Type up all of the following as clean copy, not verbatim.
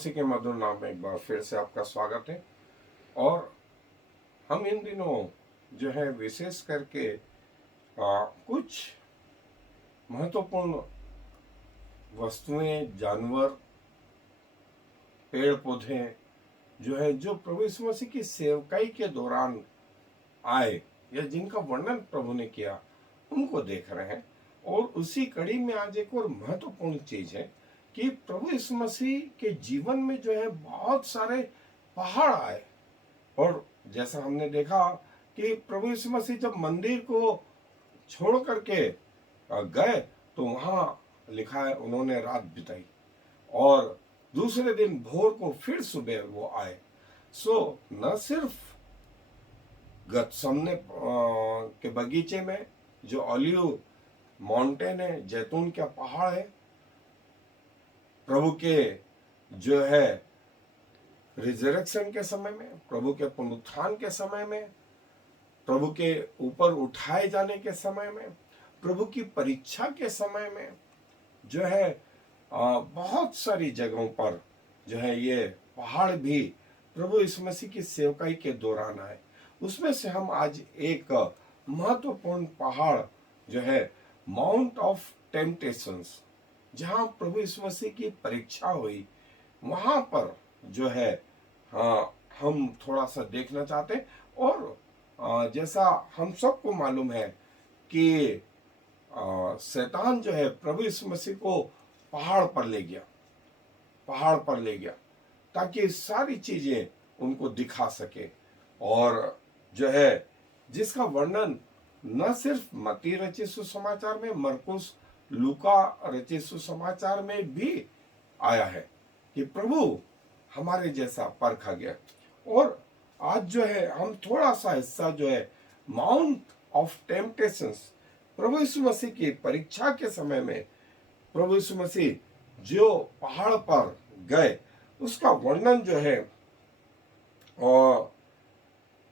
मसीह के मधुर नाम में एक बार फिर से आपका स्वागत है। और हम इन दिनों जो है विशेष करके कुछ महत्वपूर्ण वस्तुएं, जानवर, पेड़ पौधे जो है जो प्रभु यीशु मसीह की सेवकाई के दौरान आए या जिनका वर्णन प्रभु ने किया, उनको देख रहे हैं। और उसी कड़ी में आज एक और महत्वपूर्ण चीज है कि प्रभु यीशु मसीह के जीवन में जो है बहुत सारे पहाड़ आए। और जैसा हमने देखा कि प्रभु यीशु मसीह जब मंदिर को छोड़ करके गए तो वहां लिखा है उन्होंने रात बिताई और दूसरे दिन भोर को फिर सुबह वो आए। सो न सिर्फ गतसमने के बगीचे में जो ऑलिव माउंटेन है, जैतून का पहाड़ है, प्रभु के जो है रिजरेक्शन के समय में, प्रभु के पुनरुत्थान के समय में, प्रभु के ऊपर उठाए जाने के समय में, प्रभु की परीक्षा के समय में जो है बहुत सारी जगहों पर जो है ये पहाड़ भी प्रभु यीशु मसीह की सेवकाई के दौरान आए। उसमें से हम आज एक महत्वपूर्ण पहाड़ जो है माउंट ऑफ टेम्पटेशंस, जहां प्रभु यीशु मसीह की परीक्षा हुई, वहां पर जो है हम थोड़ा सा देखना चाहते हैं। और जैसा हम सबको मालूम है कि शैतान जो है प्रभु यीशु मसीह को पहाड़ पर ले गया ताकि सारी चीजें उनको दिखा सके। और जो है जिसका वर्णन न सिर्फ मत्ती रचित सुसमाचार में, मरकुस, लूका रचित सुसमाचार में भी आया है कि प्रभु हमारे जैसा परखा गया। और आज जो है हम थोड़ा सा हिस्सा जो है माउंट ऑफ टेम्पटेशंस, प्रभु यीशु मसीह की परीक्षा के समय में प्रभु यीशु मसीह जो पहाड़ पर गए उसका वर्णन जो है और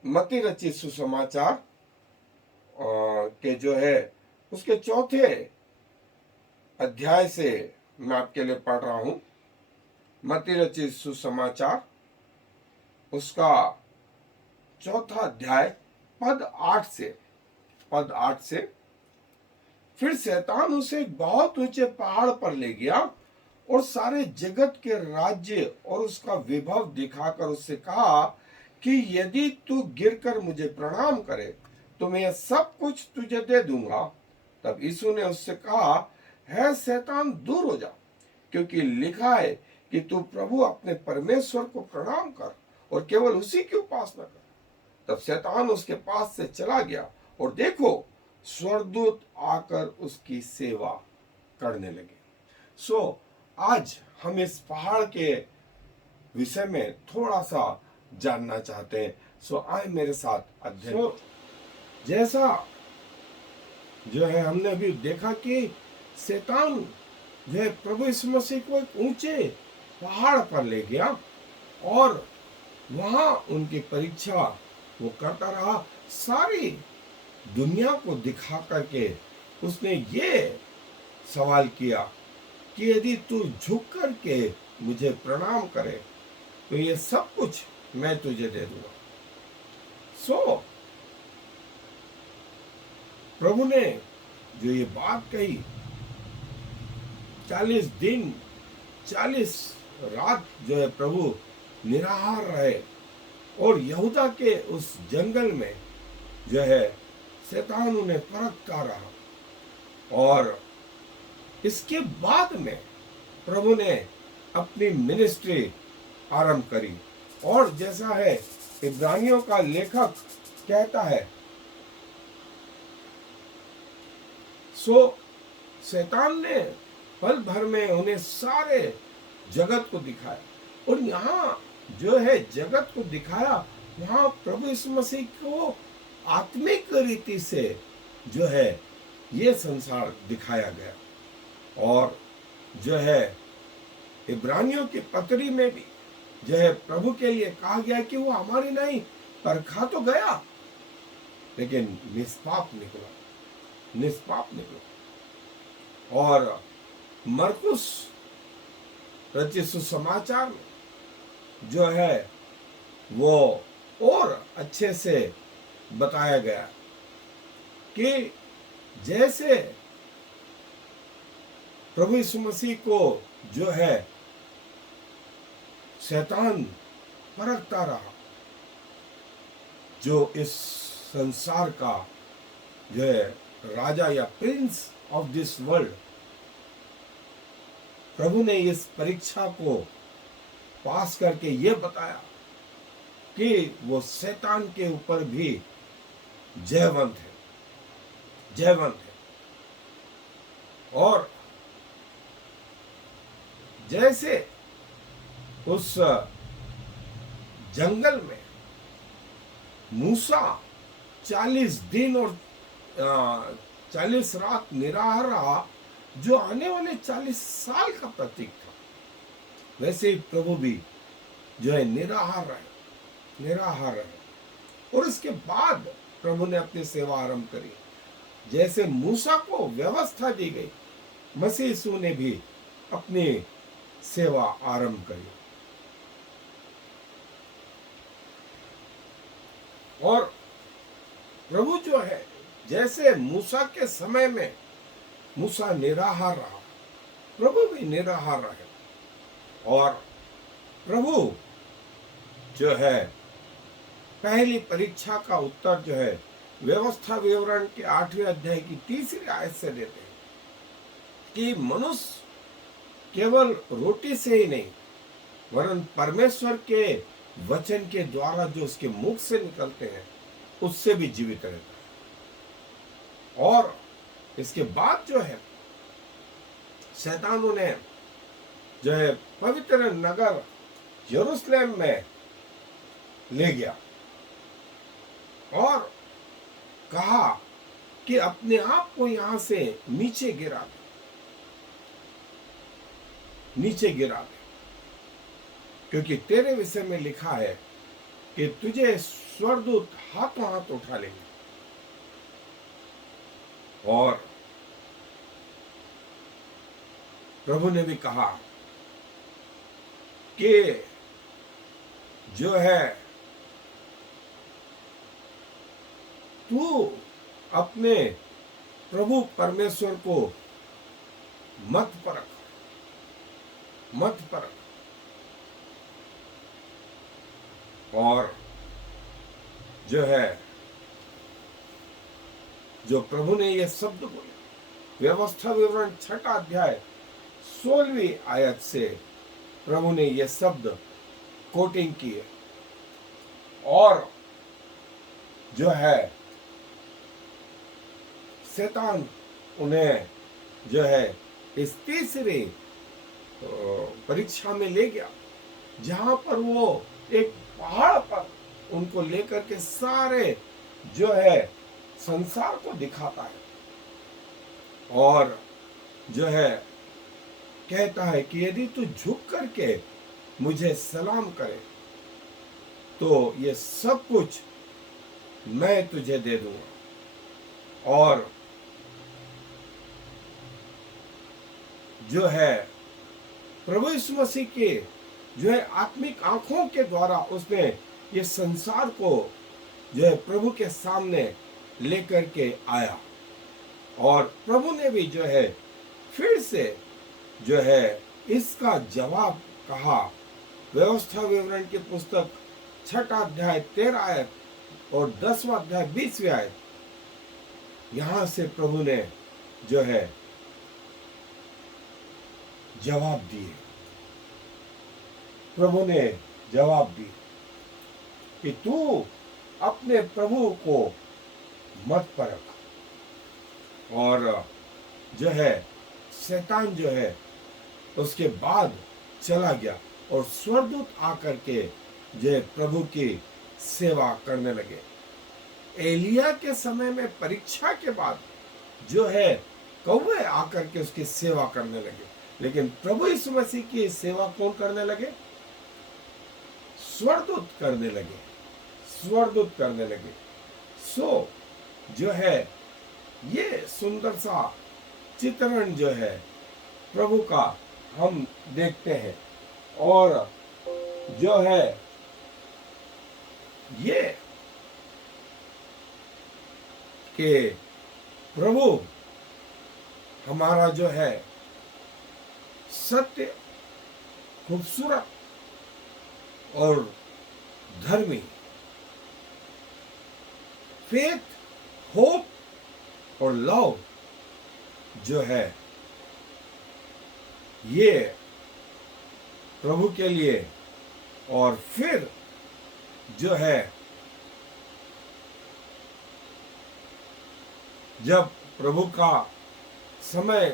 मत्ती रचित सुसमाचार के जो है उसके 4 अध्याय से मैं आपके लिए पढ़ रहा हूं। मत्ती रचित सुसमाचार उसका 4 अध्याय पद 8 से फिर शैतान उसे बहुत ऊंचे पहाड़ पर ले गया और सारे जगत के राज्य और उसका विभव दिखाकर उससे कहा कि यदि तू गिरकर मुझे प्रणाम करे तो मैं यह सब कुछ तुझे दे दूंगा। तब यीशु ने उससे कहा, है शैतान, दूर हो जा, क्योंकि लिखा है कि तू प्रभु अपने परमेश्वर को प्रणाम कर और केवल उसी की उपासना कर। तब शैतान उसके पास से चला गया और देखो स्वर्गदूत आकर उसकी सेवा करने लगे। सो आज हम इस पहाड़ के विषय में थोड़ा सा जानना चाहते हैं। सो आए मेरे साथ अध्ययन। जैसा जो है हमने अभी देखा कि शैतान जो है प्रभु यीशु मसीह को एक ऊंचे पहाड़ पर ले गया और वहां उनकी परीक्षा वो करता रहा। सारी दुनिया को दिखा करके उसने ये सवाल किया कि यदि तू झुक करके मुझे प्रणाम करे तो ये सब कुछ मैं तुझे दे दूंगा। सो प्रभु ने जो ये बात कही, 40 दिन 40 रात जो है प्रभु निराहार रहे और यहूदा के उस जंगल में जो है शैतान उन्हें परखता रहा। और इसके बाद में प्रभु ने अपनी मिनिस्ट्री आरंभ करी। और जैसा है इब्रानियों का लेखक कहता है, सो शैतान ने पल भर में उन्हें सारे जगत को दिखाया। और यहाँ जो है जगत को दिखाया, वहां प्रभु यीशु मसीह को आत्मिक रीति से जो है ये संसार दिखाया गया। और जो है इब्रानियों की पत्री में भी जो है प्रभु के लिए कहा गया कि वो हमारी नहीं, परखा तो गया लेकिन निष्पाप निकला। और मरकुस रचित सुसमाचार में जो है वो और अच्छे से बताया गया कि जैसे प्रभु यीशु मसीह को जो है शैतान परखता रहा, जो इस संसार का जो है राजा या प्रिंस ऑफ दिस वर्ल्ड, प्रभु ने इस परीक्षा को पास करके ये बताया कि वो शैतान के ऊपर भी जयवंत है, जयवंत है। और जैसे उस जंगल में मूसा 40 दिन और 40 रात निराहार रहा, जो आने वाले 40 साल का प्रतीक था, वैसे ही प्रभु भी जो है निराहार रहे, निराहार रहे। और इसके बाद प्रभु ने अपनी सेवा आरंभ करी। जैसे मूसा को व्यवस्था दी गई, मसीह यीशु ने भी अपनी सेवा आरंभ करी। और प्रभु जो है, जैसे मूसा के समय में मूसा निराहार रहा, प्रभु भी निराहार रहे। और प्रभु जो है पहली परीक्षा का उत्तर जो है व्यवस्था विवरण के 8वें अध्याय की 3री आयत से देते हैं कि मनुष्य केवल रोटी से ही नहीं, वरन परमेश्वर के वचन के द्वारा जो उसके मुख से निकलते हैं उससे भी जीवित रहता है। और इसके बाद जो है शैतानों ने जो है पवित्र नगर यरूशलेम में ले गया और कहा कि अपने आप को यहां से नीचे गिरा दे, नीचे गिरा दे, क्योंकि तेरे विषय में लिखा है कि तुझे स्वर्गदूत हाथों हाथ उठा लेंगे। और प्रभु ने भी कहा कि जो है तू अपने प्रभु परमेश्वर को मत परख, मत परख। और जो है जो प्रभु ने ये शब्द बोले, व्यवस्था विवरण 6 अध्याय 16वीं आयत से प्रभु ने ये शब्द कोटिंग किए। और जो है शैतान उन्हें जो है इस तीसरी परीक्षा में ले गया, जहां पर वो एक पहाड़ पर उनको लेकर के सारे जो है संसार को दिखाता है और जो है कहता है कि यदि तू झुक करके मुझे सलाम करे तो ये सब कुछ मैं तुझे दे दूंगा। और जो है प्रभु यीशु मसीह के जो है आत्मिक आंखों के द्वारा उसने ये संसार को जो है प्रभु के सामने लेकर के आया। और प्रभु ने भी जो है फिर से जो है इसका जवाब कहा। व्यवस्था विवरण की पुस्तक 6 अध्याय 13 आयत और 10वां अध्याय 20वीं आयत, यहां से प्रभु ने जो है जवाब दिए। प्रभु ने जवाब दी कि तू अपने प्रभु को मत परख। और जो है शैतान जो है उसके बाद चला गया और स्वर्गदूत आकर के जो है प्रभु की सेवा करने लगे। एलिया के समय में परीक्षा के बाद जो है कौवे आकर के उसकी सेवा करने लगे, लेकिन प्रभु यीशु मसीह की सेवा कौन करने लगे? स्वर्गदूत करने लगे, स्वर्गदूत करने लगे। सो जो है ये सुंदर सा चित्रण जो है प्रभु का हम देखते हैं। और जो है ये कि प्रभु हमारा जो है सत्य, खूबसूरत और धर्मी, फेथ, होप और लव जो है ये प्रभु के लिए, और फिर जो है जब प्रभु का समय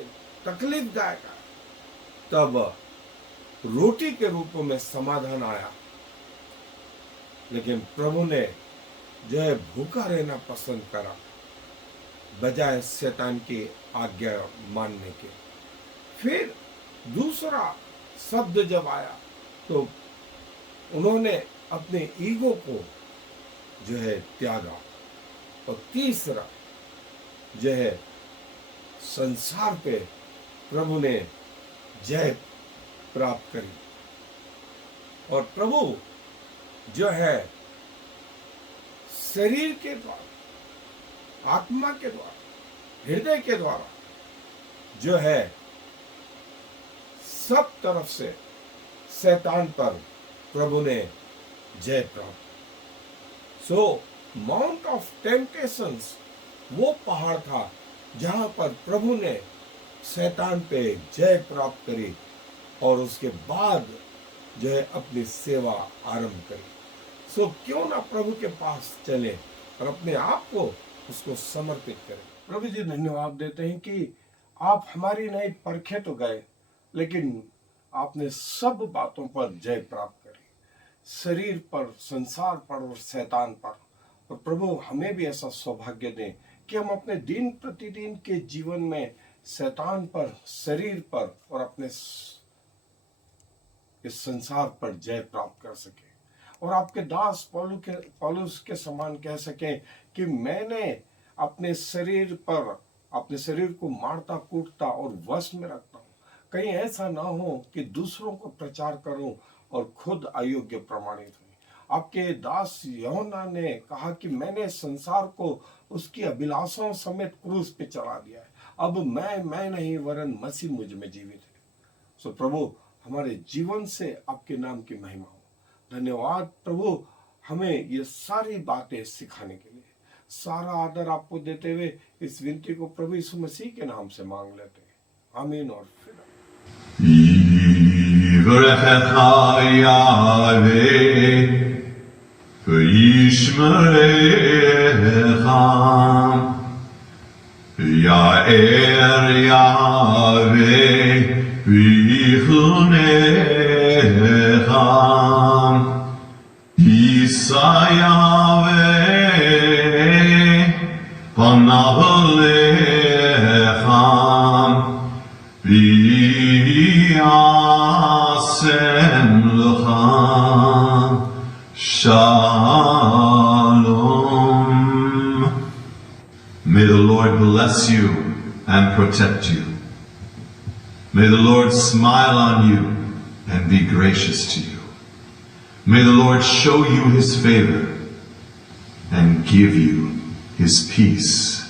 तकलीफ जाएगा तब रोटी के रूप में समाधान आया, लेकिन प्रभु ने जो है भूखा रहना पसंद करा बजाय शैतान की आज्ञा मानने के। फिर दूसरा शब्द जब आया तो उन्होंने अपने ईगो को जो है त्यागा, और तीसरा जो है संसार पे प्रभु ने जय प्राप्त करी। और प्रभु जो है शरीर के द्वारा, आत्मा के द्वारा, हृदय के द्वारा जो है सब तरफ से शैतान पर प्रभु ने जय प्राप्त। सो माउंट ऑफ टेम्पटेशंस वो पहाड़ था जहां पर प्रभु ने शैतान पे जय प्राप्त करी, और उसके बाद जो है अपनी सेवा आरंभ करी। सो क्यों ना प्रभु के पास चले और अपने आप को उसको समर्पित करें। प्रभु जी धन्यवाद देते हैं कि आप हमारी नहीं परखे तो गए, लेकिन आपने सब बातों पर जय प्राप्त करी, शरीर पर, संसार पर और शैतान पर। और प्रभु हमें भी ऐसा सौभाग्य दें कि हम अपने दिन प्रतिदिन के जीवन में शैतान पर, शरीर पर और अपने इस संसार पर जय प्राप्त कर सके, और आपके दास पौलुस के समान कह सके कि मैंने अपने शरीर पर, अपने शरीर को मारता कूटता और वश में रखता हूँ, कहीं ऐसा ना हो कि दूसरों को प्रचार करूं और खुद अयोग्य प्रमाणित हूँ। आपके दास यूहन्ना ने कहा कि मैंने संसार को उसकी अभिलाषाओं समेत क्रूस पे चढ़ा दिया है, अब मैं नहीं वरन मसीह मुझ में जीवित है। सो प्रभु हमारे जीवन से आपके नाम की महिमा हो। धन्यवाद प्रभु, हमें ये सारी बातें सिखाने के लिए। सारा आदर आपको देते हुए इस विनती को प्रभु यीशु मसीह के नाम से मांग लेते हैं, आमीन। और फिर May the Lord bless you and protect you. May the Lord smile on you and be gracious to you. May the Lord show you his favor and give you his peace.